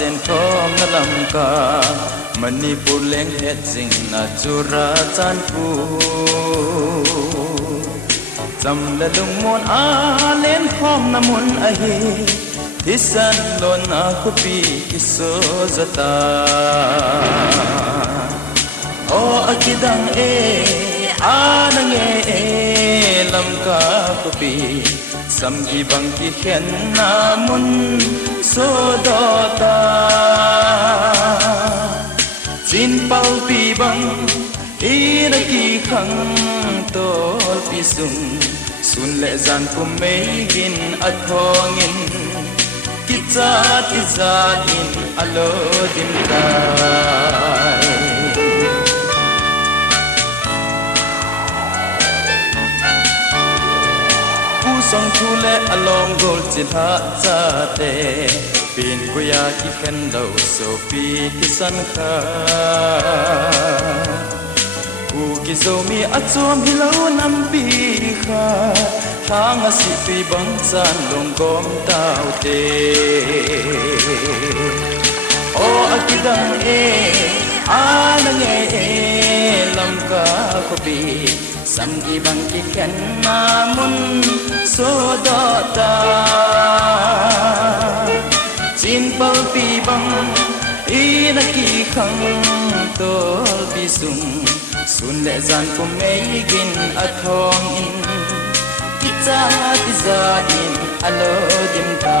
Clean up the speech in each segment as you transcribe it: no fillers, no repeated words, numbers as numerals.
chen thom na lam ka Manipur leng het jing na chura chan pu Cham la lung mon a len khom na mun a hi Thisan lon na kupi iso zata O akidang anang lam ka kupi Samgi bang ki khen na mun so do ta Jin pau pi bang na ki khang tol pi sun le zan pu mei gin a thongin ki cha ti za in alo dim kai Song thu le along gol chin ha cha te pin ko ya ki khen lo so pi ki san kha ku ki zo mi a chom hi lo nam pi kha thang a si pi bang chan long gom tao te o akidang anang lam ka ko pi Samgi bang ki khen na mun so do ta Jin pau pi bang na ki khang tol pi sun le zan ko mei gin a thong in ki cha ti za in alo dim ta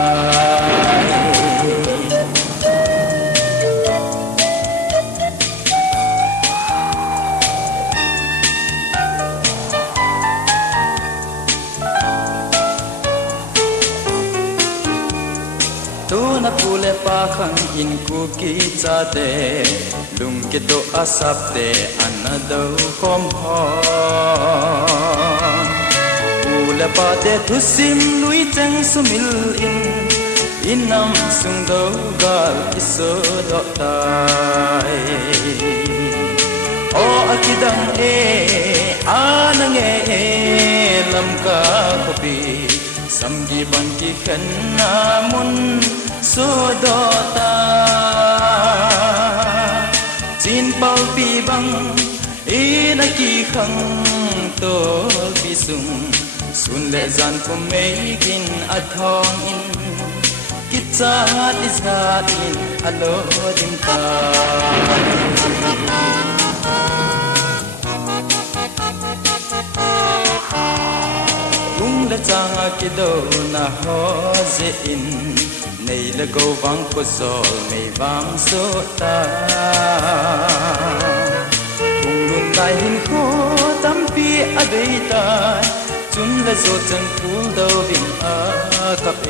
na pule pa khang in ku ki cha te lung ke to asap te anado kom ho pule pa te thu sim lui chang sumil in nam sung do gal iso do tai o akidang anang lam ka kopi Samgi bang ki khen na mun so do ta Jin pau pi bang na ki khang tol pi sun le zan ko mei gin a thong in ki cha ti za in alo dim ta La changa ki do na ho ze in nei la go bang ko sol mei bang so ta kung lun dai hin ko tam pi a dei ta chun la zo chang phul do bin a kap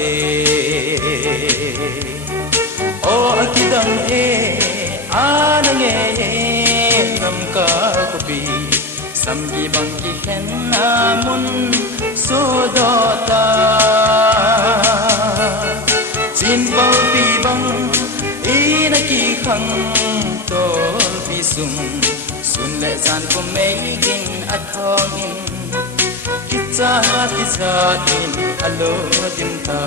o akidang anang nam ka ko pi Samgi bang ki khen na mun so do ta Jin pau pi bang na ki khang tol pi sun le zan ko mei gin a thong in ki cha ti za in alo dim ta